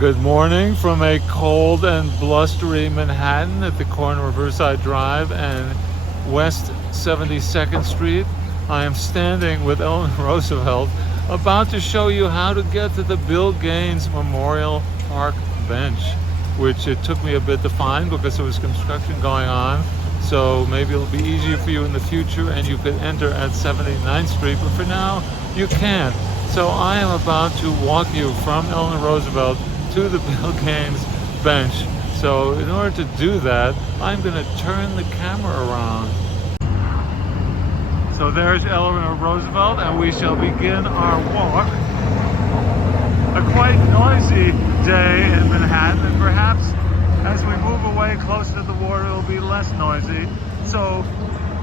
Good morning from a cold and blustery Manhattan at the corner of Riverside Drive and West 72nd Street. I am standing with Eleanor Roosevelt, about to show you how to get to the Bill Gaines Memorial Park bench, which it took me a bit to find because there was construction going on. So maybe it'll be easier for you in the future and you could enter at 79th Street, but for now you can't. So I am about to walk you from Eleanor Roosevelt to the Bill Gaines bench. So in order to do that, I'm going to turn the camera around. So there's Eleanor Roosevelt, and we shall begin our walk. A quite noisy day in Manhattan, and perhaps as we move away closer to the water, it'll be less noisy. So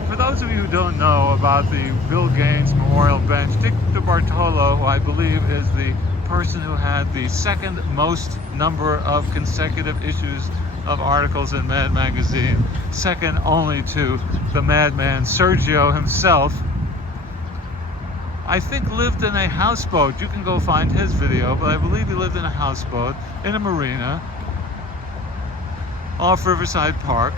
for those of you who don't know about the Bill Gaines Memorial Bench, Dick DeBartolo, who I believe is the person who had the second most number of consecutive issues of articles in Mad Magazine, second only to the madman Sergio himself, I think lived in a houseboat. You can go find his video, but I believe he lived in a houseboat in a marina off Riverside Park,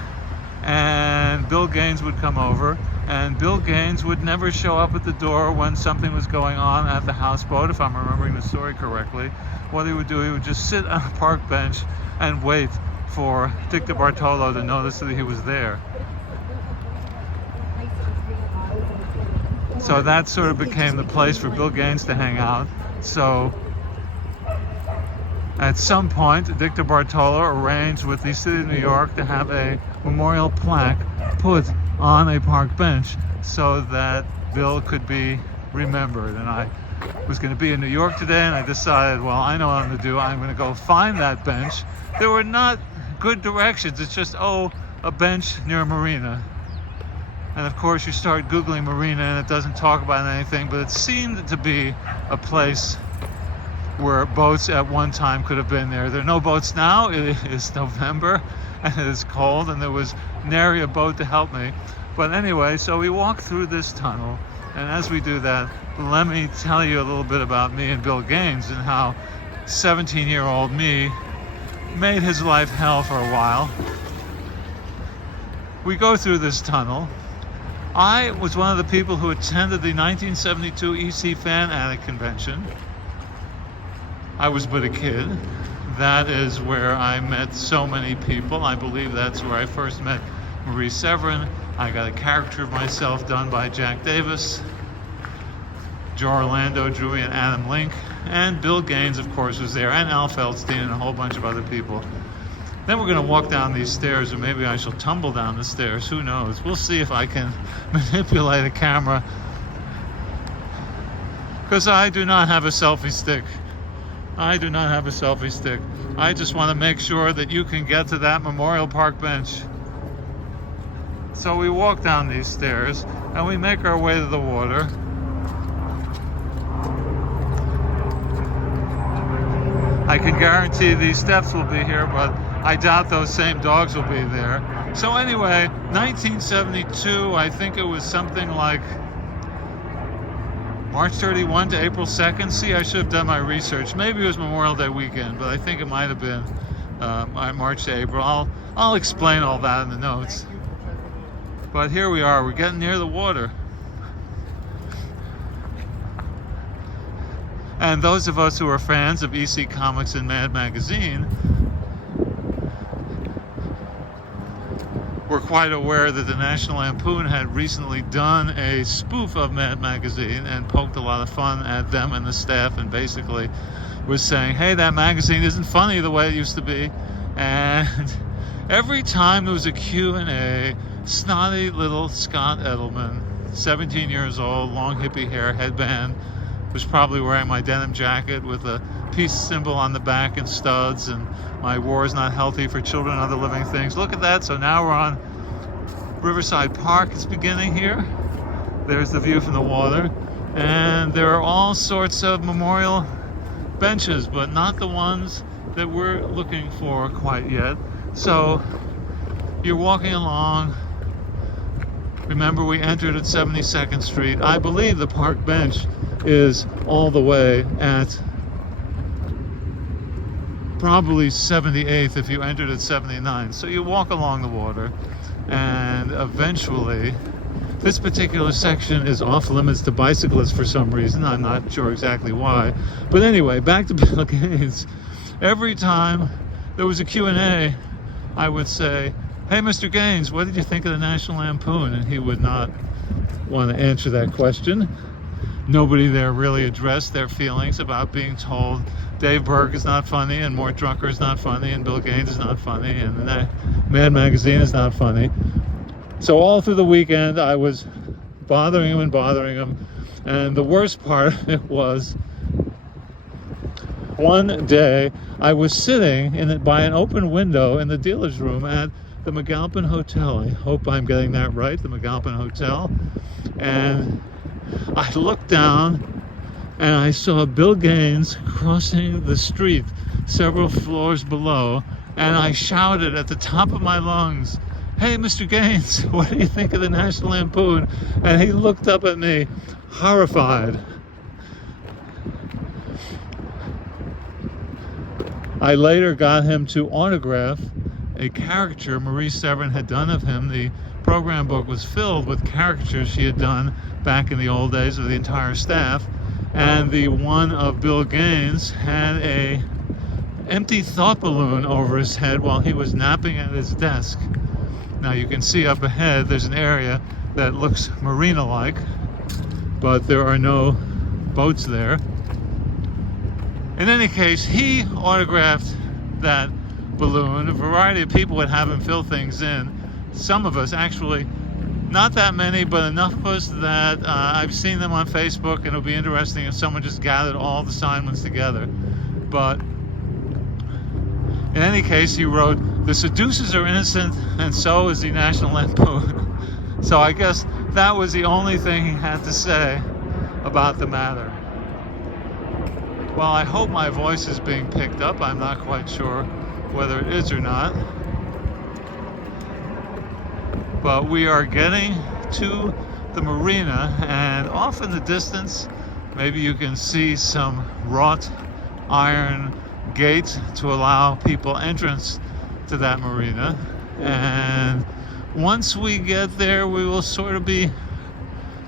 and Bill Gaines would come over, and Bill Gaines would never show up at the door when something was going on at the houseboat, if I'm remembering the story correctly. What he would do, he would just sit on a park bench and wait for Dick DeBartolo to notice that he was there. So that sort of became the place for Bill Gaines to hang out. So at some point, Dick DeBartolo arranged with the city of New York to have a memorial plaque put on a park bench so that Bill could be remembered. And I was going to be in New York today, and I decided, well, I know what I'm going to do. I'm going to go find that bench. There were not good directions. It's just, a bench near a marina. And of course, you start Googling marina, and it doesn't talk about anything, but it seemed to be a place where boats at one time could have been there. There are no boats now. It is November and it is cold, and there was nary a boat to help me. But anyway, so we walk through this tunnel, and as we do that, let me tell you a little bit about me and Bill Gaines and how 17-year-old me made his life hell for a while. We go through this tunnel. I was one of the people who attended the 1972 EC Fan Addict Convention. I was but a kid. That is where I met so many people. I believe that's where I first met Marie Severin. I got a caricature of myself done by Jack Davis. Joe Orlando drew me and Adam Link. And Bill Gaines, of course, was there, and Al Feldstein and a whole bunch of other people. Then we're going to walk down these stairs, or maybe I shall tumble down the stairs. Who knows? We'll see if I can manipulate a camera, because I do not have a selfie stick. I do not have a selfie stick. I just want to make sure that you can get to that Memorial Park bench. So we walk down these stairs and we make our way to the water. I can guarantee these steps will be here, but I doubt those same dogs will be there. So anyway, 1972, I think it was something like March 31 to April 2nd. See, I should have done my research. Maybe it was Memorial Day weekend, but I think it might have been March to April. I'll explain all that in the notes. But here we are. We're getting near the water. And those of us who are fans of EC Comics and Mad Magazine were quite aware that the National Lampoon had recently done a spoof of Mad Magazine and poked a lot of fun at them and the staff, and basically was saying, hey, that magazine isn't funny the way it used to be. And every time there was a Q&A, snotty little Scott Edelman, 17 years old, long hippie hair, headband, was probably wearing my denim jacket with a peace symbol on the back and studs, and my war is not healthy for children and other living things. Look at that. So now we're on Riverside Park. It's beginning here. There's the view from the water, and there are all sorts of memorial benches, but not the ones that we're looking for quite yet. So you're walking along. Remember, we entered at 72nd Street. I believe the park bench is all the way at probably 78th if you entered at 79. So you walk along the water, and eventually this particular section is off limits to bicyclists for some reason. I'm not sure exactly why. But anyway, back to Bill Gaines. Every time there was a Q&A, I would say, "Hey, Mr. Gaines, what did you think of the National Lampoon?" And he would not want to answer that question. Nobody there really addressed their feelings about being told Dave Berg is not funny, and Mort Drucker is not funny, and Bill Gaines is not funny, and Mad Magazine is not funny. So all through the weekend, I was bothering him. And the worst part of it was, one day I was sitting by an open window in the dealer's room at the McAlpin Hotel. I hope I'm getting that right, the McAlpin Hotel. And I looked down and I saw Bill Gaines crossing the street several floors below, and I shouted at the top of my lungs, "Hey, Mr. Gaines, what do you think of the National Lampoon?" And he looked up at me, horrified. I later got him to autograph a caricature Maurice Severin had done of him. The program book was filled with caricatures she had done back in the old days of the entire staff, and the one of Bill Gaines had a empty thought balloon over his head while he was napping at his desk. Now you can see up ahead there's an area that looks marina-like, but there are no boats there. In any case, he autographed that balloon. A variety of people would have him fill things in. Some of us, actually, not that many, but enough of us that I've seen them on Facebook, and it'll be interesting if someone just gathered all the assignments together. But in any case, he wrote, "The seducers are innocent, and so is the National Lampoon." So I guess that was the only thing he had to say about the matter. Well, I hope my voice is being picked up. I'm not quite sure whether it is or not. But we are getting to the marina, and off in the distance, maybe you can see some wrought iron gate to allow people entrance to that marina. And once we get there, we will sort of be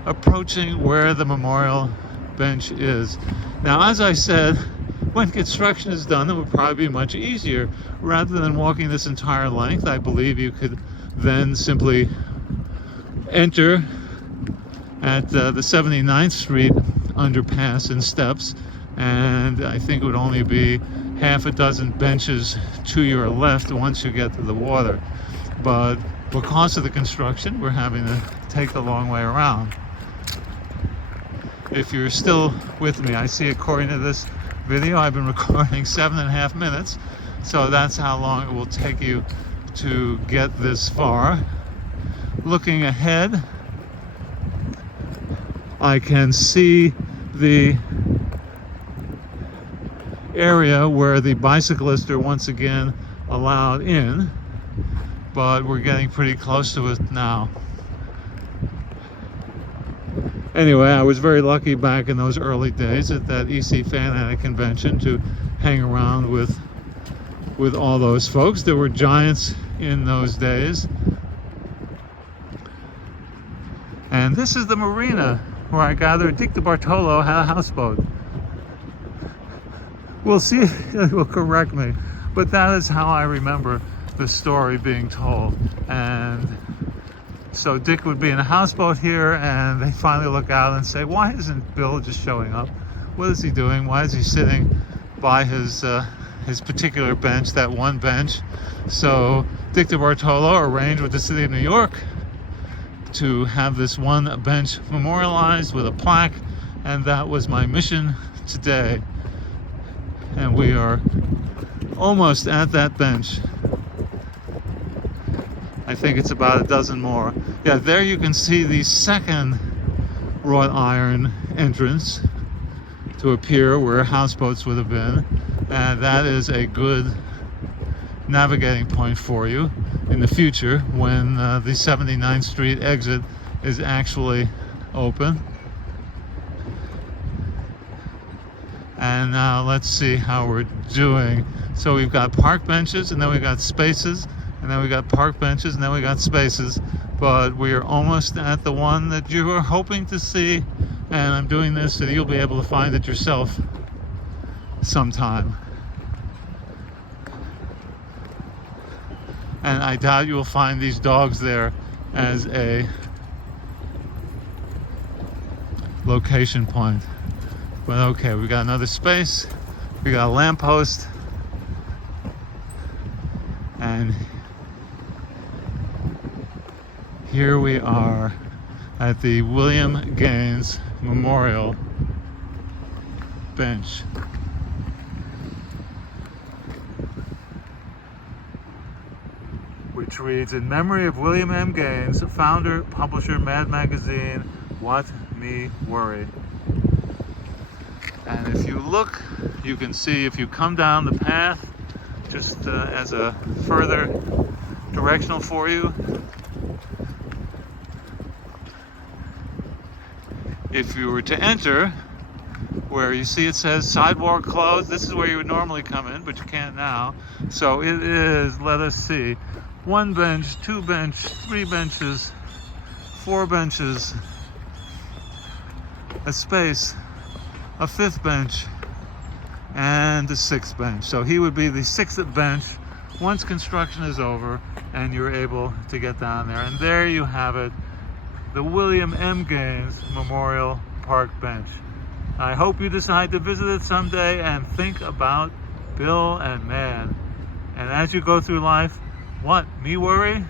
approaching where the memorial bench is. Now, as I said, when construction is done, it would probably be much easier. Rather than walking this entire length, I believe you could then simply enter at the 79th Street underpass and steps, and I think it would only be half a dozen benches to your left once you get to the water. But because of the construction, we're having to take the long way around. If you're still with me, I see according to this video I've been recording 7.5 minutes, so that's how long it will take you to get this far. Looking ahead, I can see the area where the bicyclists are once again allowed in, but we're getting pretty close to it now. Anyway, I was very lucky back in those early days at that EC Fan Addict Convention to hang around with all those folks. There were giants in those days. And this is the marina where I gather Dick DeBartolo had a houseboat. We'll see if it will correct me, but that is how I remember the story being told. And so Dick would be in a houseboat here, and they finally look out and say, "Why isn't Bill just showing up? What is he doing? Why is he sitting by his particular bench, that one bench?" So Dick DeBartolo arranged with the city of New York to have this one bench memorialized with a plaque, and that was my mission today. And we are almost at that bench. I think it's about a dozen more. Yeah, there you can see the second wrought iron entrance to a pier where houseboats would have been, and that is a good navigating point for you in the future when the 79th Street exit is actually open. And now let's see how we're doing. So we've got park benches, and then we've got spaces, and then we got park benches, and then we got spaces. But we are almost at the one that you are hoping to see, and I'm doing this so that you'll be able to find it yourself sometime. And I doubt you will find these dogs there as a location point. But okay, we got another space, we got a lamppost, and here we are at the William Gaines Memorial bench. Which reads, "In memory of William M. Gaines, founder, publisher, Mad Magazine, What Me Worry." And if you look, you can see, if you come down the path, just as a further directional for you, if you were to enter, where you see it says sidewalk closed, this is where you would normally come in, but you can't now. So it is, let us see, 1 bench, 2 bench, 3 benches, 4 benches, a space, a 5th bench, and a 6th bench. So he would be the 6th bench once construction is over and you're able to get down there. And there you have it, the William M. Gaines Memorial Park bench. I hope you decide to visit it someday and think about Bill and Mad. And as you go through life, what, me worry?